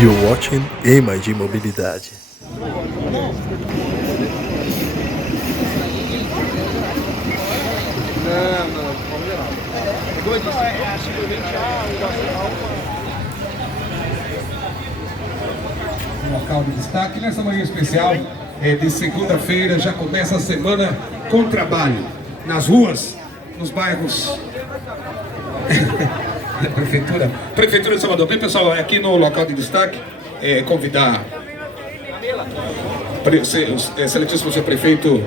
You're watching MIG Mobilidade. Local de destaque nessa manhã especial de segunda-feira. Já começa a semana com trabalho nas ruas, nos bairros da Prefeitura de Salvador. Bem, pessoal, aqui no local de destaque, convidar excelentíssimo senhor prefeito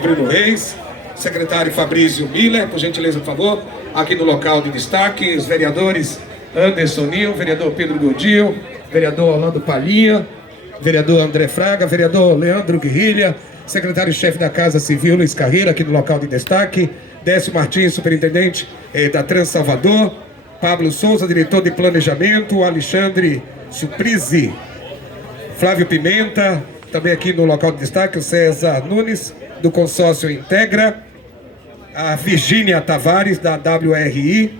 Bruno Reis, secretário Fabrício Miller, por gentileza, por favor, aqui no local de destaque, os vereadores Anderson Nil, vereador Pedro Godinho, vereador Orlando Palhinha, vereador André Fraga, vereador Leandro Guerrilha, secretário-chefe da Casa Civil Luiz Carreira, aqui no local de destaque, Décio Martins, superintendente da Trans Salvador, Pablo Souza, diretor de planejamento, Alexandre Surprise, Flávio Pimenta, também aqui no local de destaque, o César Nunes, do consórcio Integra, a Virgínia Tavares, da WRI,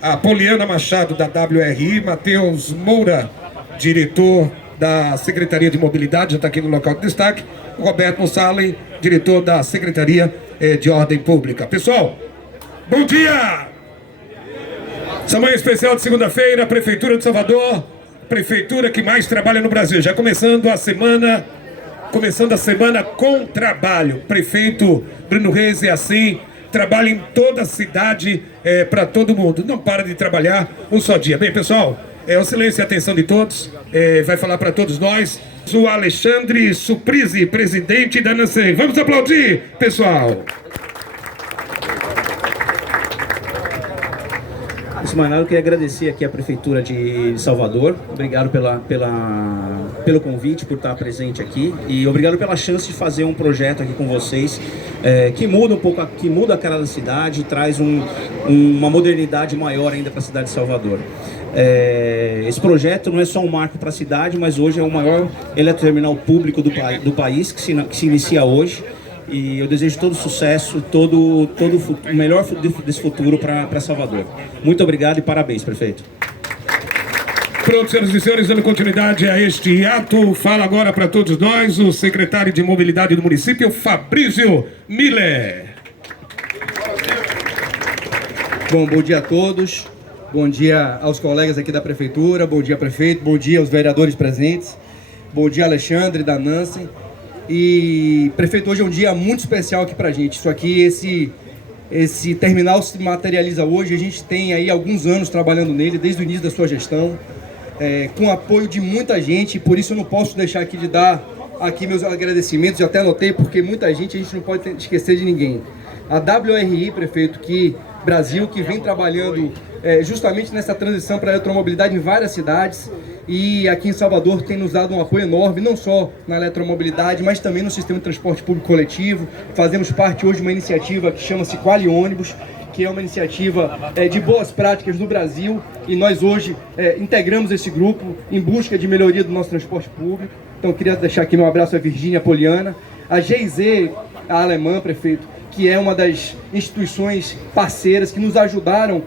a Poliana Machado, da WRI, Matheus Moura, diretor da Secretaria de Mobilidade, já está aqui no local de destaque, o Roberto Mussalen, diretor da Secretaria de Ordem Pública. Pessoal, bom dia! Essa manhã especial de segunda-feira, Prefeitura de Salvador, prefeitura que mais trabalha no Brasil, já começando a semana com trabalho. Prefeito Bruno Reis é assim, trabalha em toda a cidade, para todo mundo, não para de trabalhar um só dia. Bem, pessoal, o silêncio e a atenção de todos, vai falar para todos nós o Alexandre Surprise, presidente da NANCEM. Vamos aplaudir, pessoal! Manal, eu queria agradecer aqui a Prefeitura de Salvador, obrigado pelo convite, por estar presente aqui, e obrigado pela chance de fazer um projeto aqui com vocês, que muda um pouco, que muda a cara da cidade e traz uma modernidade maior ainda para a cidade de Salvador. Esse projeto não é só um marco para a cidade, mas hoje é o maior eletroterminal público do país, que se inicia hoje. E eu desejo todo sucesso, todo o melhor desse futuro para Salvador. Muito obrigado e parabéns, prefeito. Pronto, senhoras e senhores, dando continuidade a este ato, fala agora para todos nós o secretário de Mobilidade do município, Fabrício Miller. Bom dia a todos, bom dia aos colegas aqui da Prefeitura, bom dia, prefeito, bom dia aos vereadores presentes, bom dia, Alexandre, da NANCEM. E, prefeito, hoje é um dia muito especial aqui pra gente. Isso aqui, esse terminal se materializa hoje. A gente tem aí alguns anos trabalhando nele, desde o início da sua gestão, com apoio de muita gente. Por isso eu não posso deixar aqui de dar aqui meus agradecimentos. Eu até anotei, porque muita gente, a gente não pode esquecer de ninguém. A WRI, prefeito, Brasil, que vem trabalhando justamente nessa transição para a eletromobilidade em várias cidades. E aqui em Salvador tem nos dado um apoio enorme, não só na eletromobilidade, mas também no sistema de transporte público coletivo. Fazemos parte hoje de uma iniciativa que chama-se Quali Ônibus, que é uma iniciativa de boas práticas no Brasil, e nós hoje integramos esse grupo em busca de melhoria do nosso transporte público. Então eu queria deixar aqui meu abraço à Virgínia Poliana, a GIZ, a alemã, prefeito, que é uma das instituições parceiras que nos ajudaram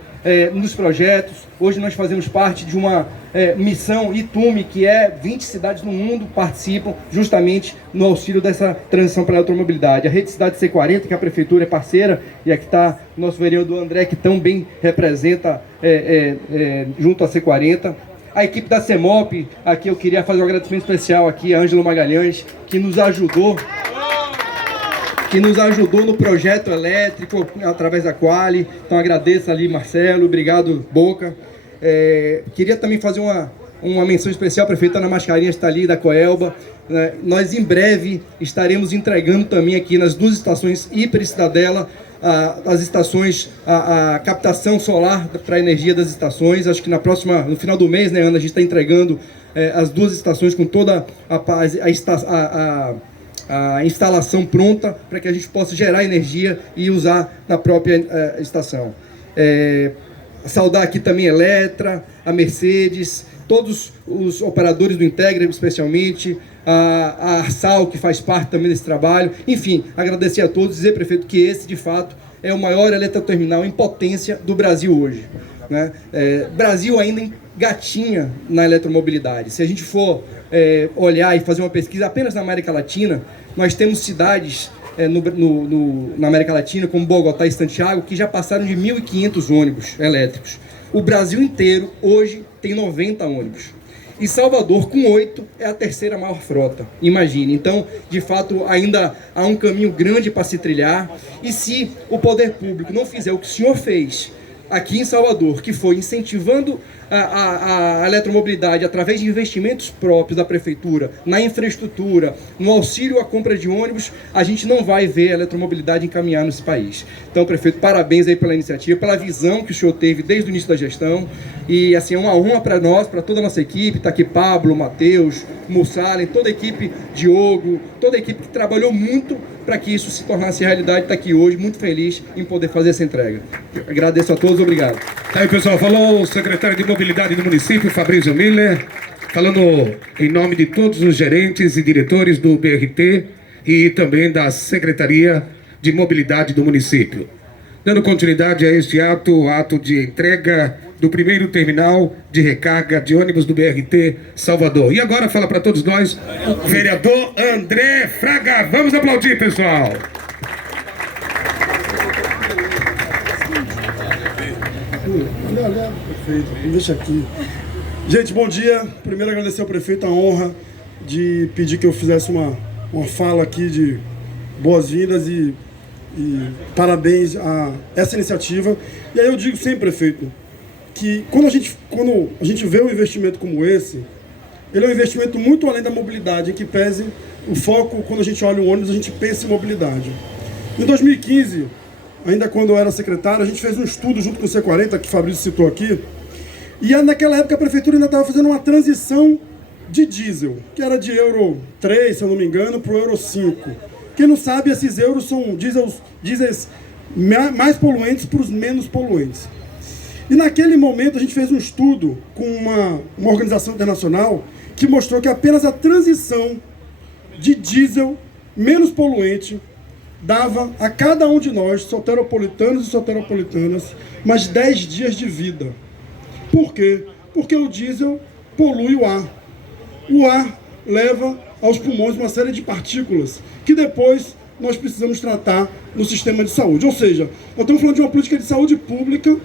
nos projetos. Hoje nós fazemos parte de uma missão ITUME, que 20 cidades no mundo participam justamente no auxílio dessa transição para a eletromobilidade. A Rede Cidade C40, que a Prefeitura é parceira, e aqui está o nosso vereador André, que tão bem representa junto à C40. A equipe da CEMOP, aqui eu queria fazer um agradecimento especial aqui a Ângelo Magalhães, que nos ajudou no projeto elétrico, através da Quali. Então agradeço ali, Marcelo, obrigado, Boca. Queria também fazer uma menção especial, a prefeita Ana Mascarinhas está ali, da Coelba. Nós em breve estaremos entregando também aqui nas duas estações Hiper e Cidadela, as estações, a captação solar para a energia das estações. Acho que no final do mês, né, Ana, a gente está entregando as duas estações com toda a instalação pronta para que a gente possa gerar energia e usar na própria estação. Saudar aqui também a Eletra, a Mercedes, todos os operadores do Integra, especialmente, a Arsal, que faz parte também desse trabalho. Enfim, agradecer a todos, dizer, prefeito, que esse, de fato, é o maior eletroterminal em potência do Brasil hoje, né? Brasil ainda gatinha na eletromobilidade. Se a gente for olhar e fazer uma pesquisa apenas na América Latina, nós temos cidades na América Latina, como Bogotá e Santiago, que já passaram de 1.500 ônibus elétricos. O Brasil inteiro, hoje, tem 90 ônibus. E Salvador, com 8, é a terceira maior frota. Imagine. Então, de fato, ainda há um caminho grande para se trilhar. E se o poder público não fizer o que o senhor fez aqui em Salvador, que foi incentivando a eletromobilidade através de investimentos próprios da prefeitura, na infraestrutura, no auxílio à compra de ônibus, a gente não vai ver a eletromobilidade encaminhar nesse país. Então, prefeito, parabéns aí pela iniciativa, pela visão que o senhor teve desde o início da gestão. E assim, é uma honra para nós, para toda a nossa equipe. Está aqui Pablo, Matheus, Mussalen, toda a equipe, Diogo, toda a equipe que trabalhou muito para que isso se tornasse realidade. Está aqui hoje, muito feliz em poder fazer essa entrega. Agradeço a todos, obrigado. Tá aí, pessoal, falou o secretário de Mobilidade do município, Fabrício Miller, falando em nome de todos os gerentes e diretores do BRT e também da Secretaria de Mobilidade do município. Dando continuidade a este ato de entrega do primeiro terminal de recarga de ônibus do BRT Salvador. E agora fala para todos nós, o vereador André Fraga. Vamos aplaudir, pessoal. Prefeito, deixa aqui. Gente, bom dia. Primeiro agradecer ao prefeito a honra de pedir que eu fizesse uma fala aqui de boas-vindas e parabéns a essa iniciativa. E aí eu digo sempre, prefeito, que quando a gente vê um investimento como esse, ele é um investimento muito além da mobilidade, em que pese o foco, quando a gente olha o ônibus, a gente pensa em mobilidade. Em 2015, ainda quando eu era secretário, a gente fez um estudo junto com o C40, que o Fabrício citou aqui, e naquela época a prefeitura ainda estava fazendo uma transição de diesel, que era de Euro 3, se eu não me engano, para o Euro 5. Quem não sabe, esses euros são diesels mais poluentes para os menos poluentes. E naquele momento a gente fez um estudo com uma organização internacional que mostrou que apenas a transição de diesel menos poluente dava a cada um de nós, soteropolitanos e soteropolitanas, mais 10 dias de vida. Por quê? Porque o diesel polui o ar. O ar leva aos pulmões uma série de partículas que depois nós precisamos tratar no sistema de saúde. Ou seja, nós estamos falando de uma política de saúde pública,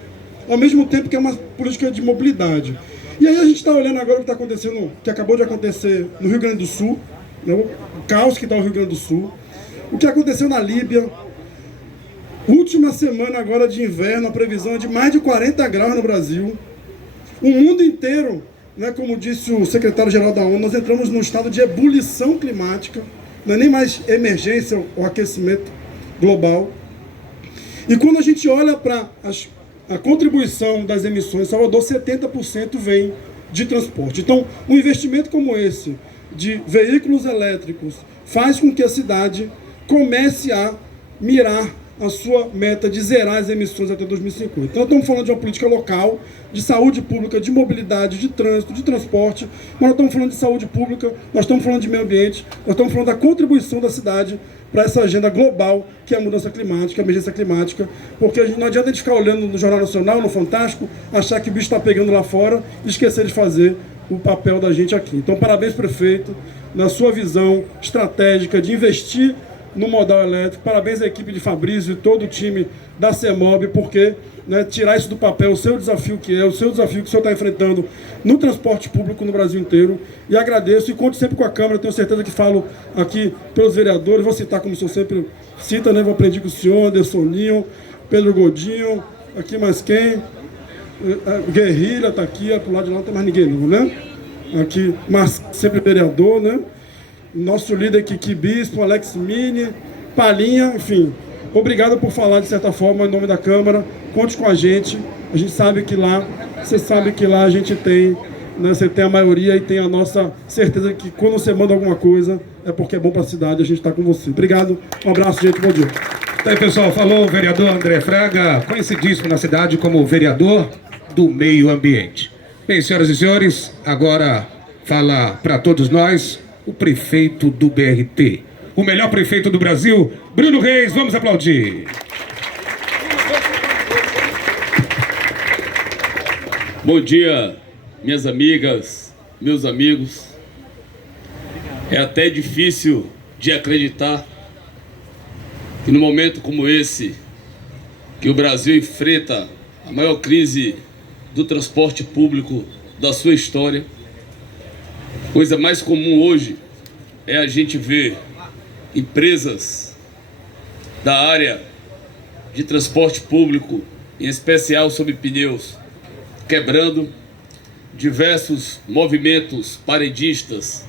ao mesmo tempo que é uma política de mobilidade. E aí a gente está olhando agora o que está acontecendo, que acabou de acontecer no Rio Grande do Sul, né, o caos que está no Rio Grande do Sul, o que aconteceu na Líbia, última semana agora de inverno, a previsão é de mais de 40 graus no Brasil. O mundo inteiro, né, como disse o secretário-geral da ONU, nós entramos num estado de ebulição climática, não é nem mais emergência ou aquecimento global. E quando a gente olha para a contribuição das emissões, Salvador, 70% vem de transporte. Então, um investimento como esse, de veículos elétricos, faz com que a cidade comece a mirar a sua meta de zerar as emissões até 2050. Então, estamos falando de uma política local, de saúde pública, de mobilidade, de trânsito, de transporte, mas nós estamos falando de saúde pública, nós estamos falando de meio ambiente, nós estamos falando da contribuição da cidade para essa agenda global, que é a mudança climática, a emergência climática, porque não adianta a gente ficar olhando no Jornal Nacional, no Fantástico, achar que o bicho está pegando lá fora e esquecer de fazer o papel da gente aqui. Então, parabéns, prefeito, na sua visão estratégica de investir no modal elétrico. Parabéns à equipe de Fabrício e todo o time da CEMOB, porque, né, tirar isso do papel, o seu desafio que é, o seu desafio que o senhor está enfrentando no transporte público no Brasil inteiro. E agradeço e conto sempre com a Câmara, tenho certeza que falo aqui pelos vereadores, vou citar como o senhor sempre cita, né, vou aprender com o senhor, Anderson Ninho, Pedro Godinho, aqui mais quem? Guerrilha está aqui, pro lado de lá não tem mais ninguém não, né? Aqui, mas sempre vereador, né? Nosso líder Kiki Bispo, Alex Mini, Palinha, enfim. Obrigado por falar, de certa forma, em nome da Câmara. Conte com a gente. A gente sabe que lá, você sabe que lá a gente tem, né, você tem a maioria e tem a nossa certeza que quando você manda alguma coisa, é porque é bom para a cidade, a gente está com você. Obrigado, um abraço, gente, bom dia. Tá aí, pessoal, falou o vereador André Fraga, conhecidíssimo na cidade como vereador do meio ambiente. Bem, senhoras e senhores, agora fala para todos nós o prefeito do BRT, o melhor prefeito do Brasil, Bruno Reis. Vamos aplaudir. Bom dia, minhas amigas, meus amigos, é até difícil de acreditar que num momento como esse, que o Brasil enfrenta a maior crise do transporte público da sua história, coisa mais comum hoje é a gente ver empresas da área de transporte público, em especial sobre pneus, quebrando, diversos movimentos paredistas,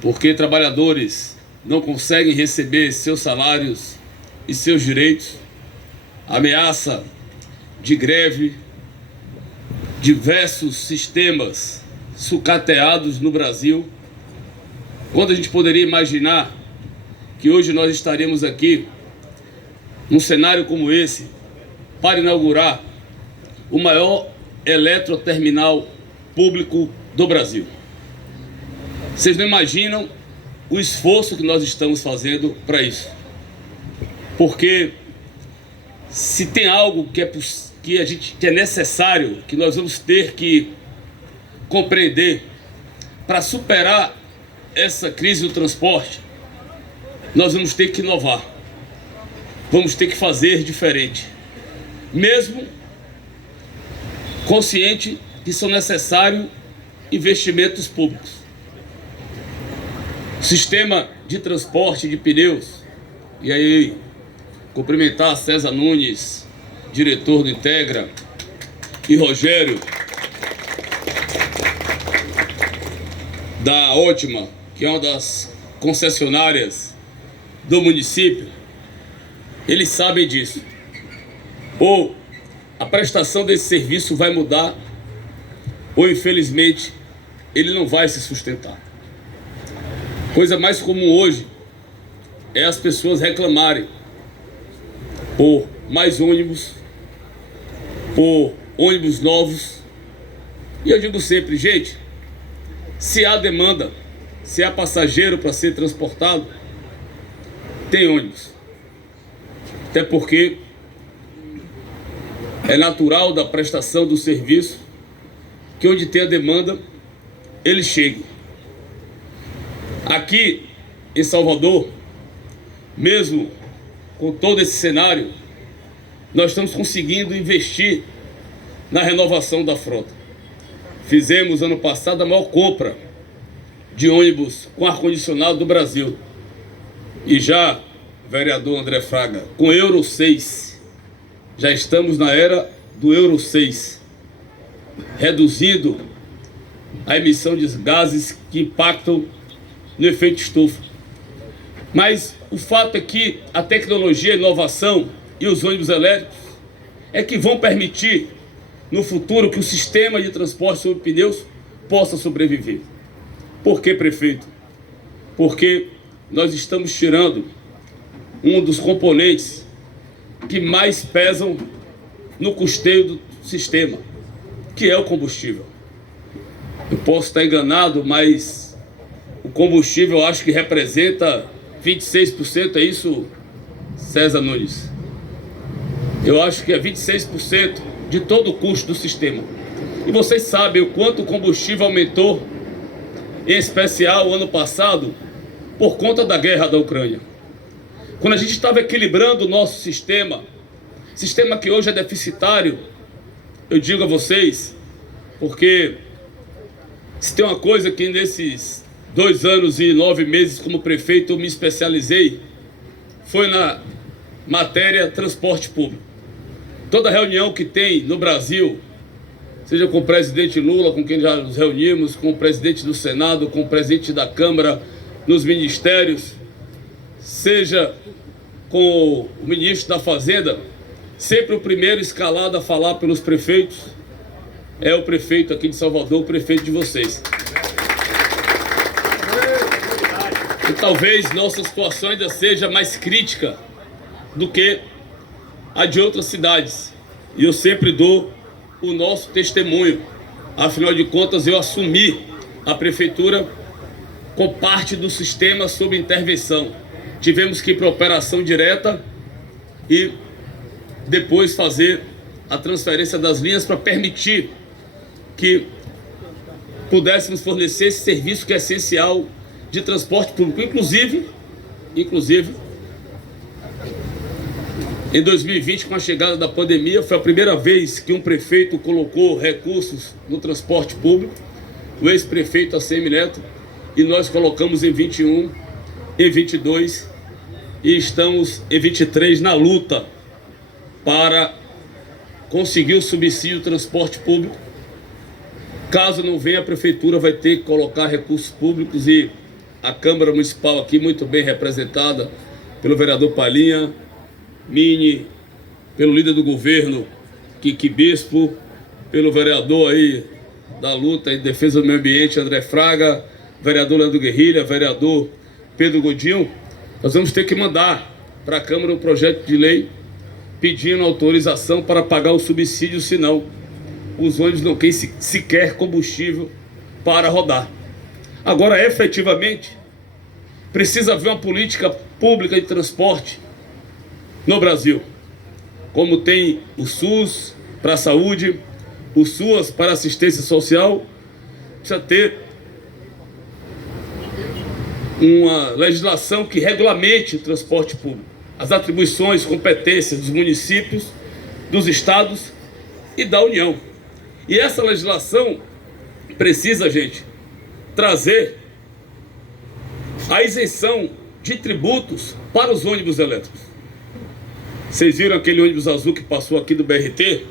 porque trabalhadores não conseguem receber seus salários e seus direitos, ameaça de greve, diversos sistemas sucateados no Brasil. Quando a gente poderia imaginar que hoje nós estaremos aqui, num cenário como esse, para inaugurar o maior eletroterminal público do Brasil. Vocês não imaginam o esforço que nós estamos fazendo para isso. Porque se tem algo que é necessário, que nós vamos ter que compreender para superar essa crise do transporte, nós vamos ter que inovar. Vamos ter que fazer diferente. Mesmo consciente que são necessários investimentos públicos. Sistema de transporte de pneus. E aí, cumprimentar César Nunes, diretor do Integra, e Rogério, da Ótima, que é uma das concessionárias do município. Eles sabem disso. Ou a prestação desse serviço vai mudar, ou infelizmente ele não vai se sustentar. Coisa mais comum hoje é as pessoas reclamarem por mais ônibus, por ônibus novos. E eu digo sempre, gente, se há demanda, se há passageiro para ser transportado, tem ônibus. Até porque é natural da prestação do serviço que onde tem a demanda, ele chegue. Aqui em Salvador, mesmo com todo esse cenário, nós estamos conseguindo investir na renovação da frota. Fizemos ano passado a maior compra de ônibus com ar-condicionado do Brasil. E já, vereador André Fraga, com Euro 6, já estamos na era do Euro 6, reduzindo a emissão de gases que impactam no efeito estufa. Mas o fato é que a tecnologia, a inovação e os ônibus elétricos é que vão permitir no futuro que o sistema de transporte sobre pneus possa sobreviver. Por que, prefeito? Porque nós estamos tirando um dos componentes que mais pesam no custeio do sistema, que é o combustível. Eu posso estar enganado, mas o combustível eu acho que representa 26%, é isso, César Nunes? Eu acho que é 26% de todo o custo do sistema. E vocês sabem o quanto o combustível aumentou, em especial ano passado, por conta da guerra da Ucrânia. Quando a gente estava equilibrando o nosso sistema que hoje é deficitário, eu digo a vocês, porque se tem uma coisa que nesses 2 anos e 9 meses como prefeito eu me especializei, foi na matéria transporte público. Toda reunião que tem no Brasil, seja com o presidente Lula, com quem já nos reunimos, com o presidente do Senado, com o presidente da Câmara, nos ministérios, seja com o ministro da Fazenda, sempre o primeiro escalado a falar pelos prefeitos é o prefeito aqui de Salvador, o prefeito de vocês. E talvez nossa situação ainda seja mais crítica do que a de outras cidades. E eu sempre dou o nosso testemunho. Afinal de contas, eu assumi a prefeitura com parte do sistema sob intervenção. Tivemos que ir para operação direta e depois fazer a transferência das linhas para permitir que pudéssemos fornecer esse serviço que é essencial de transporte público. Inclusive, em 2020, com a chegada da pandemia, foi a primeira vez que um prefeito colocou recursos no transporte público, o ex-prefeito ACM Neto, e nós colocamos em 21, em 22 e estamos em 23 na luta para conseguir o subsídio do transporte público. Caso não venha, a prefeitura vai ter que colocar recursos públicos, e a Câmara Municipal aqui muito bem representada pelo vereador Palhinha, Mini, pelo líder do governo, Kiki Bispo, pelo vereador aí da luta em defesa do meio ambiente, André Fraga, vereador Leandro Guerrilha, vereador Pedro Godinho. Nós vamos ter que mandar para a Câmara um projeto de lei pedindo autorização para pagar o subsídio, senão os ônibus não têm sequer combustível para rodar. Agora, efetivamente, precisa haver uma política pública de transporte no Brasil, como tem o SUS para a saúde, o SUAS para a assistência social. Precisa ter uma legislação que regulamente o transporte público, as atribuições, competências dos municípios, dos estados e da União. E essa legislação precisa, gente, trazer a isenção de tributos para os ônibus elétricos. Vocês viram aquele ônibus azul que passou aqui do BRT?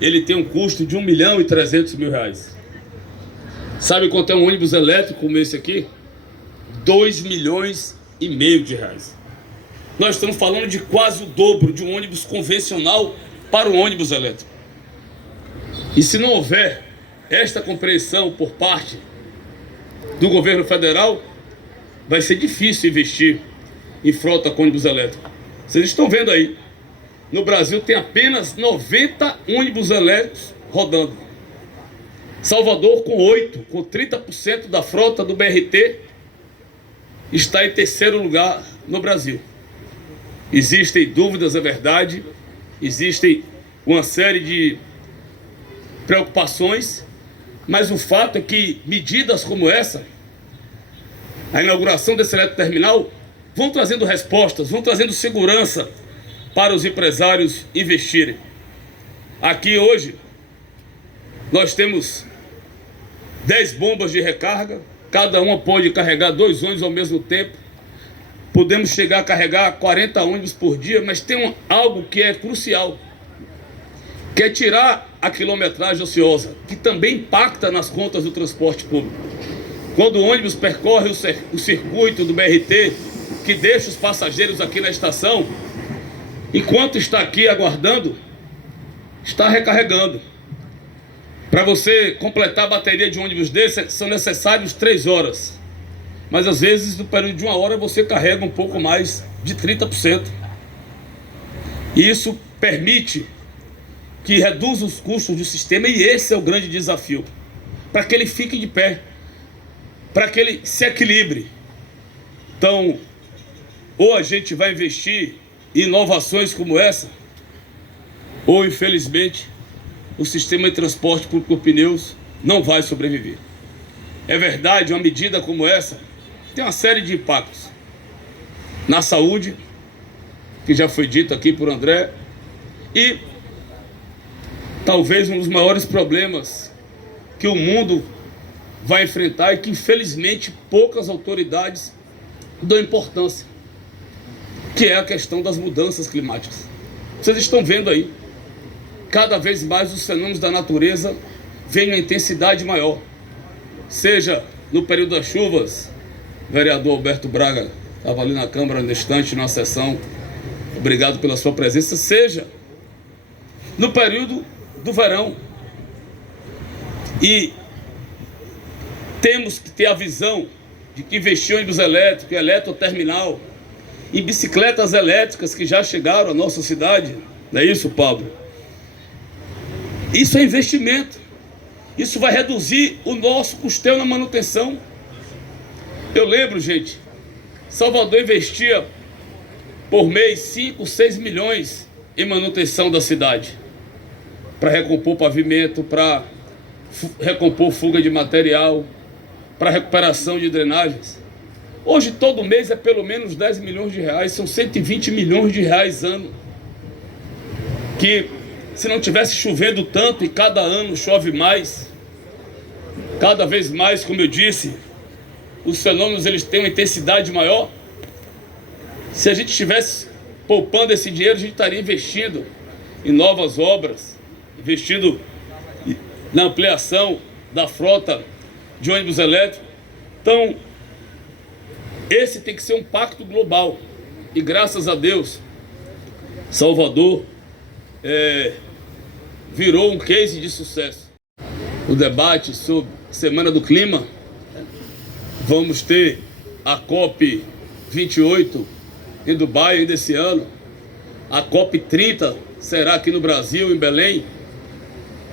Ele tem um custo de R$1.300.000. Sabe quanto é um ônibus elétrico como esse aqui? R$2,5 milhões de reais. Nós estamos falando de quase o dobro de um ônibus convencional para um ônibus elétrico. E se não houver esta compreensão por parte do governo federal, vai ser difícil investir em frota com ônibus elétrico. Vocês estão vendo aí, no Brasil tem apenas 90 ônibus elétricos rodando. Salvador com 8, com 30% da frota do BRT, está em terceiro lugar no Brasil. Existem dúvidas, é verdade, existem uma série de preocupações, mas o fato é que medidas como essa, a inauguração desse eletroterminal, vão trazendo respostas, vão trazendo segurança para os empresários investirem. Aqui hoje, nós temos 10 bombas de recarga, cada uma pode carregar 2 ônibus ao mesmo tempo. Podemos chegar a carregar 40 ônibus por dia, mas tem algo que é crucial, que é tirar a quilometragem ociosa, que também impacta nas contas do transporte público. Quando o ônibus percorre o circuito do BRT, que deixa os passageiros aqui na estação, enquanto está aqui aguardando, está recarregando. Para você completar a bateria de um ônibus desse, são necessários 3 horas. Mas às vezes, no período de 1 hora, você carrega um pouco mais de 30%. E isso permite que reduza os custos do sistema, e esse é o grande desafio, para que ele fique de pé, para que ele se equilibre. Então, ou a gente vai investir em inovações como essa, ou infelizmente o sistema de transporte público por pneus não vai sobreviver. É verdade, uma medida como essa tem uma série de impactos na saúde, que já foi dito aqui por André, e talvez um dos maiores problemas que o mundo vai enfrentar e que infelizmente poucas autoridades dão importância, que é a questão das mudanças climáticas. Vocês estão vendo aí, cada vez mais os fenômenos da natureza vêm em uma intensidade maior, seja no período das chuvas. O vereador Alberto Braga estava ali na Câmara nesse instante, na sessão, obrigado pela sua presença, seja no período do verão. E temos que ter a visão de que investir em ônibus elétrico, em eletroterminal, em bicicletas elétricas que já chegaram à nossa cidade, não é isso, Pablo? Isso é investimento. Isso vai reduzir o nosso custeio na manutenção. Eu lembro, gente, Salvador investia por mês 5, 6 milhões em manutenção da cidade, para recompor pavimento, para recompor fuga de material, para recuperação de drenagens. Hoje, todo mês é pelo menos 10 milhões de reais, são 120 milhões de reais ano. Que, se não tivesse chovendo tanto, e cada ano chove mais, cada vez mais, como eu disse, os fenômenos eles têm uma intensidade maior. Se a gente estivesse poupando esse dinheiro, a gente estaria investindo em novas obras, investindo na ampliação da frota de ônibus elétricos. Então, esse tem que ser um pacto global. E graças a Deus, Salvador virou um case de sucesso. O debate sobre Semana do Clima, vamos ter a COP 28 em Dubai ainda esse ano. A COP 30 será aqui no Brasil, em Belém.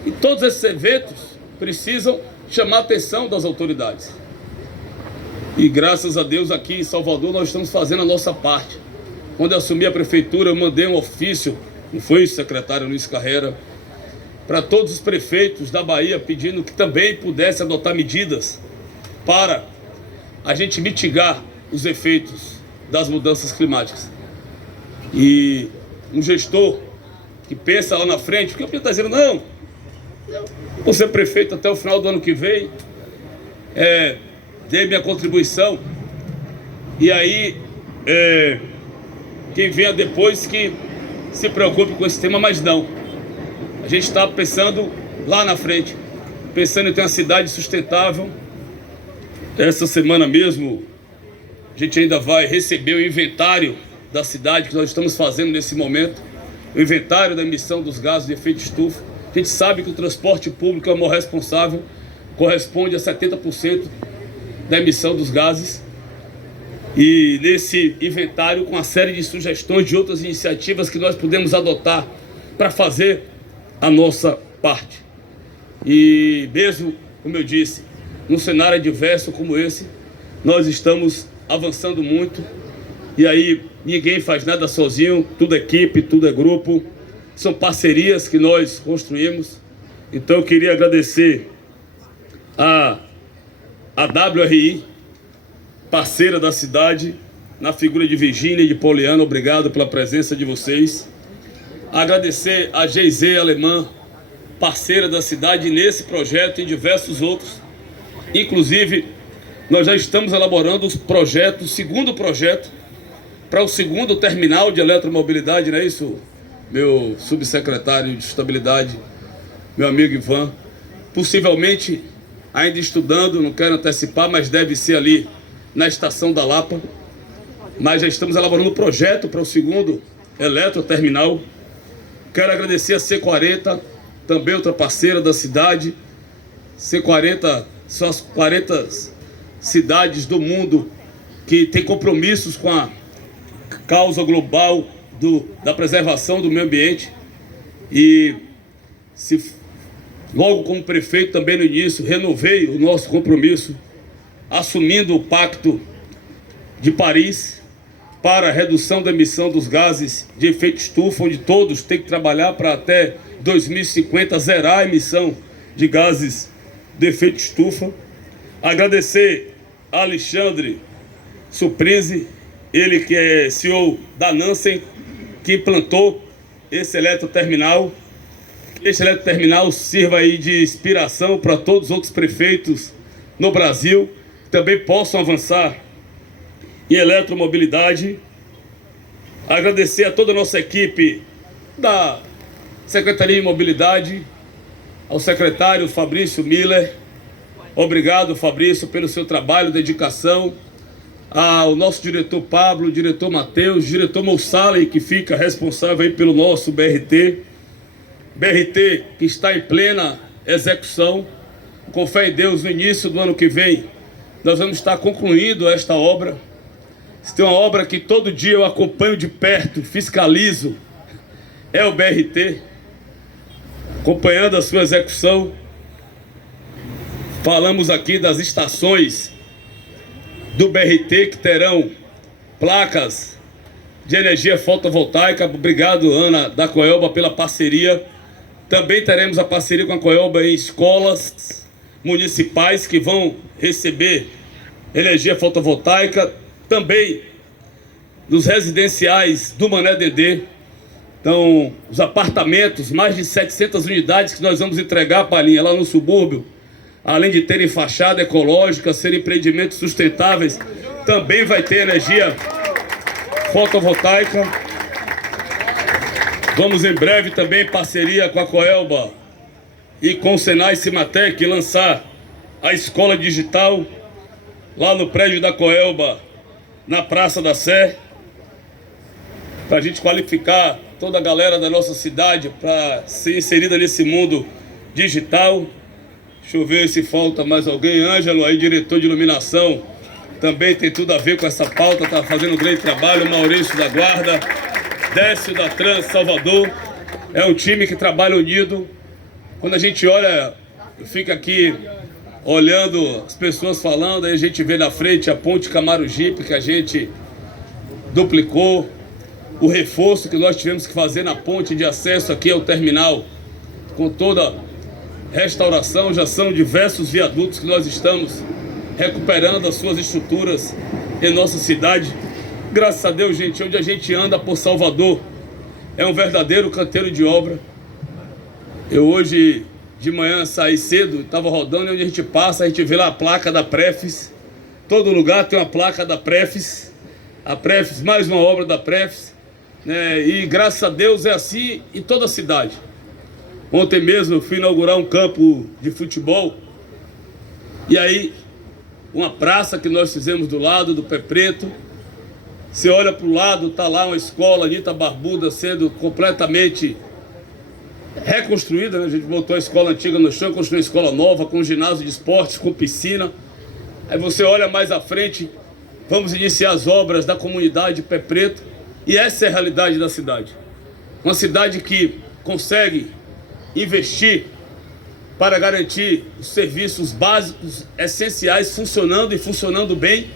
E todos esses eventos precisam chamar a atenção das autoridades. E graças a Deus aqui em Salvador nós estamos fazendo a nossa parte. Quando eu assumi a prefeitura, eu mandei um ofício, não foi isso, secretário Luiz Carreira, para todos os prefeitos da Bahia, pedindo que também pudesse adotar medidas para a gente mitigar os efeitos das mudanças climáticas. E um gestor que pensa lá na frente, porque eu está dizendo, não, eu vou ser prefeito até o final do ano que vem, dei minha contribuição, e aí quem venha depois que se preocupe com esse tema, mas não. A gente está pensando lá na frente, pensando em ter uma cidade sustentável. Essa semana mesmo, a gente ainda vai receber o inventário da cidade que nós estamos fazendo nesse momento, o inventário da emissão dos gases de efeito estufa. A gente sabe que o transporte público é o maior responsável, corresponde a 70% da emissão dos gases. E nesse inventário, com uma série de sugestões de outras iniciativas que nós podemos adotar para fazer a nossa parte. E mesmo, como eu disse, num cenário adverso como esse, nós estamos avançando muito. E aí ninguém faz nada sozinho, tudo é equipe, tudo é grupo, são parcerias que nós construímos. Então eu queria agradecer a WRI, parceira da cidade, na figura de Virgínia e de Poliana, obrigado pela presença de vocês. Agradecer a GZ Alemã, parceira da cidade nesse projeto e diversos outros. Inclusive, nós já estamos elaborando os projetos, o segundo projeto, para o segundo terminal de eletromobilidade, não é isso, meu subsecretário de Estabilidade, meu amigo Ivan? Possivelmente, ainda estudando, não quero antecipar, mas deve ser ali na Estação da Lapa. Mas já estamos elaborando o projeto para o segundo eletroterminal. Quero agradecer a C40, também outra parceira da cidade. C40 são as 40 cidades do mundo que têm compromissos com a causa global da preservação do meio ambiente. E logo como prefeito também no início, renovei o nosso compromisso, assumindo o Pacto de Paris para a redução da emissão dos gases de efeito estufa, onde todos têm que trabalhar para até 2050 zerar a emissão de gases de efeito estufa. Agradecer a Alexandre Surprise, ele que é CEO da Nansen, que implantou esse eletroterminal. Este eletroterminal sirva aí de inspiração para todos os outros prefeitos no Brasil, que também possam avançar em eletromobilidade. Agradecer a toda a nossa equipe da Secretaria de Mobilidade, ao secretário Fabrício Miller. Obrigado, Fabrício, pelo seu trabalho, dedicação. Ao nosso diretor Pablo, diretor Matheus, diretor Moussaley, que fica responsável aí pelo nosso BRT. BRT que está em plena execução. Com fé em Deus, no início do ano que vem, nós vamos estar concluindo esta obra. Se tem uma obra que todo dia eu acompanho de perto, fiscalizo, é o BRT, acompanhando a sua execução. Falamos aqui das estações do BRT que terão placas de energia fotovoltaica. Obrigado, Ana da Coelba, pela parceria. Também teremos a parceria com a Coelba em escolas municipais que vão receber energia fotovoltaica, também nos residenciais do Mané Dedê. Então, os apartamentos, mais de 700 unidades que nós vamos entregar, Palinha, lá no subúrbio, além de terem fachada ecológica, serem empreendimentos sustentáveis, também vai ter energia fotovoltaica. Vamos em breve também, em parceria com a Coelba e com o Senai Cimatec, lançar a escola digital lá no prédio da Coelba, na Praça da Sé, para a gente qualificar toda a galera da nossa cidade para ser inserida nesse mundo digital. Deixa eu ver se falta mais alguém. Ângelo, aí, diretor de iluminação, também tem tudo a ver com essa pauta, está fazendo um grande trabalho. Maurício da Guarda, Décio da Trans Salvador. É um time que trabalha unido. Quando a gente olha, fica aqui olhando as pessoas falando, aí a gente vê na frente a ponte Camarugipe, que a gente duplicou, o reforço que nós tivemos que fazer na ponte de acesso aqui ao terminal, com toda restauração. Já são diversos viadutos que nós estamos recuperando as suas estruturas em nossa cidade. Graças a Deus, gente, onde a gente anda por Salvador é um verdadeiro canteiro de obra. Eu hoje de manhã saí cedo, estava rodando, e onde a gente passa, a gente vê lá a placa da Prefis. Todo lugar tem uma placa da Prefis. A Prefis, mais uma obra da Prefis, né? E graças a Deus é assim em toda a cidade. Ontem mesmo eu fui inaugurar um campo de futebol, e aí uma praça que nós fizemos do lado do Pé Preto. Você olha para o lado, está lá uma escola, Anitta Barbuda, sendo completamente reconstruída, né? A gente botou a escola antiga no chão, construiu uma escola nova, com ginásio de esportes, com piscina. Aí você olha mais à frente, vamos iniciar as obras da comunidade Pé Preto, e essa é a realidade da cidade. Uma cidade que consegue investir para garantir os serviços básicos, essenciais, funcionando e funcionando bem,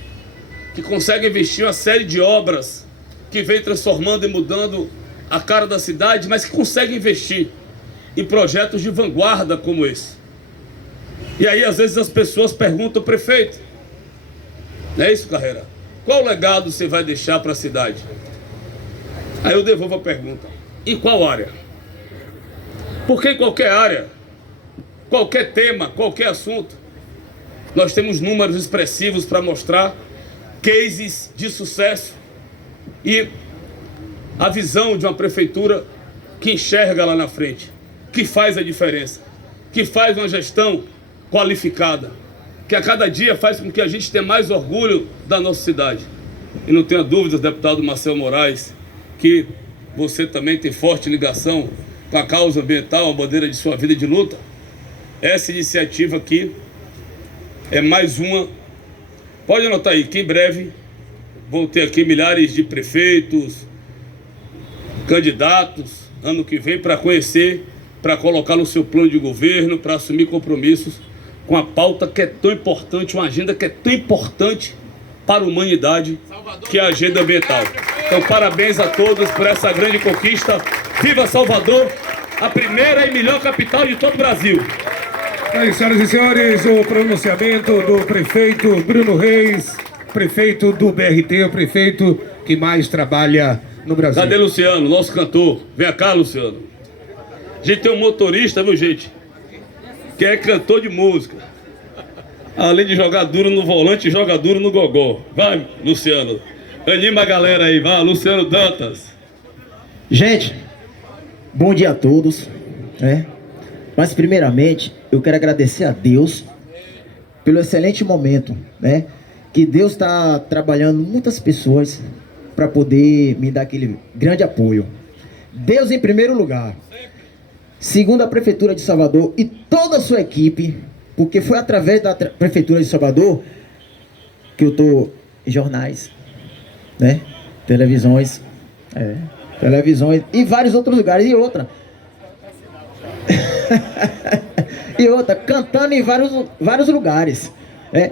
que consegue investir uma série de obras que vem transformando e mudando a cara da cidade, mas que consegue investir em projetos de vanguarda como esse. E aí às vezes as pessoas perguntam: prefeito, não é isso, Carreira? Qual legado você vai deixar para a cidade? Aí eu devolvo a pergunta: em qual área? Porque em qualquer área, qualquer tema, qualquer assunto, nós temos números expressivos para mostrar, cases de sucesso e a visão de uma prefeitura que enxerga lá na frente, que faz a diferença, que faz uma gestão qualificada, que a cada dia faz com que a gente tenha mais orgulho da nossa cidade. E não tenha dúvidas, deputado Marcel Moraes, que você também tem forte ligação com a causa ambiental, a bandeira de sua vida de luta. Essa iniciativa aqui é mais uma. Pode anotar aí que em breve vão ter aqui milhares de prefeitos, candidatos, ano que vem, para conhecer, para colocar no seu plano de governo, para assumir compromissos com a pauta que é tão importante, uma agenda que é tão importante para a humanidade, que é a agenda ambiental. Então, parabéns a todos por essa grande conquista. Viva Salvador, a primeira e melhor capital de todo o Brasil. Aí, senhoras e senhores, o pronunciamento do prefeito Bruno Reis, prefeito do BRT, o prefeito que mais trabalha no Brasil. Cadê Luciano, nosso cantor? Vem cá, Luciano. A gente tem um motorista, viu, gente, que é cantor de música. Além de jogar duro no volante, joga duro no gogó. Vai, Luciano. Anima a galera aí, vai, Luciano Dantas. Gente, bom dia a todos, né? Mas primeiramente, eu quero agradecer a Deus pelo excelente momento, né? Que Deus está trabalhando muitas pessoas para poder me dar aquele grande apoio. Deus em primeiro lugar. Segundo a Prefeitura de Salvador e toda a sua equipe, porque foi através da Prefeitura de Salvador que eu estou em jornais, né? Televisões e vários outros lugares. E outra, cantando em vários lugares, né?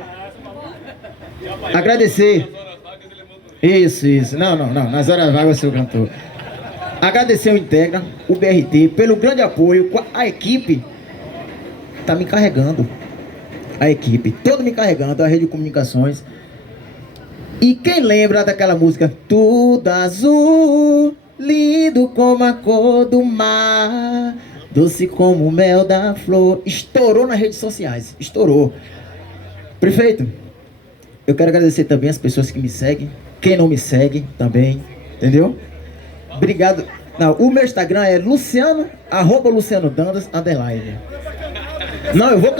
Agradecer. Isso. Não, nas horas vagas eu sou cantor. Agradecer ao Integra, o BRT, pelo grande apoio. A equipe tá me carregando. A equipe, toda me carregando, a rede de comunicações. E quem lembra daquela música? Tudo azul, lindo como a cor do mar, doce como o mel da flor. Estourou nas redes sociais, estourou. Prefeito, eu quero agradecer também as pessoas que me seguem. Quem não me segue também, entendeu? Obrigado. Não, o meu Instagram é Luciano, @LucianoDandas_. Não, eu vou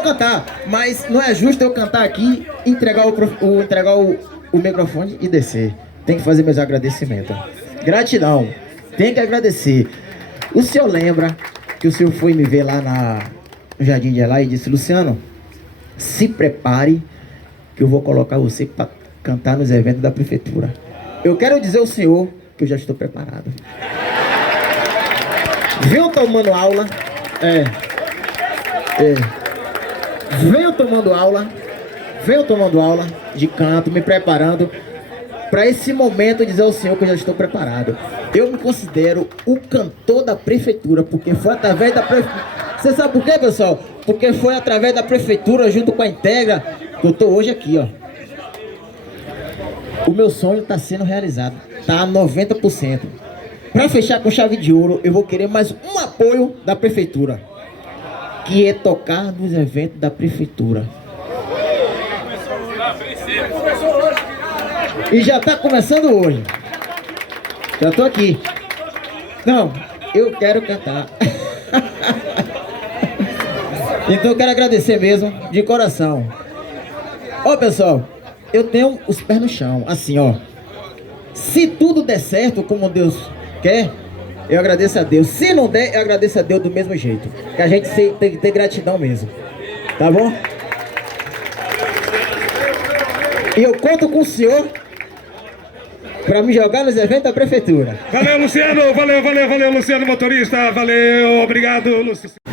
cantar, mas não é justo eu cantar aqui, entregar o microfone e descer. Tem que fazer meus agradecimentos. Gratidão, tem que agradecer. O senhor lembra que o senhor foi me ver lá no Jardim de Elá e disse: Luciano, se prepare que eu vou colocar você para cantar nos eventos da prefeitura. Eu quero dizer ao senhor que eu já estou preparado. Venho tomando aula. Venho tomando aula de canto, me preparando para esse momento, dizer ao senhor que eu já estou preparado. Eu me considero o cantor da prefeitura, porque foi através da prefeitura. Você sabe por quê, pessoal? Porque foi através da prefeitura, junto com a Integra, que eu estou hoje aqui, ó. O meu sonho está sendo realizado, está a 90%. Para fechar com chave de ouro, eu vou querer mais um apoio da prefeitura, que é tocar nos eventos da prefeitura. E já está começando hoje. Já estou aqui. Não, eu quero cantar. Então eu quero agradecer mesmo, de coração. Ó, pessoal, eu tenho os pés no chão, assim, ó. Se tudo der certo como Deus quer, eu agradeço a Deus. Se não der, eu agradeço a Deus do mesmo jeito. Que a gente tem que ter gratidão mesmo. Tá bom? E eu conto com o senhor para me jogar nos eventos da prefeitura. Valeu, Luciano. Valeu, Luciano motorista. Valeu, obrigado, Luciano.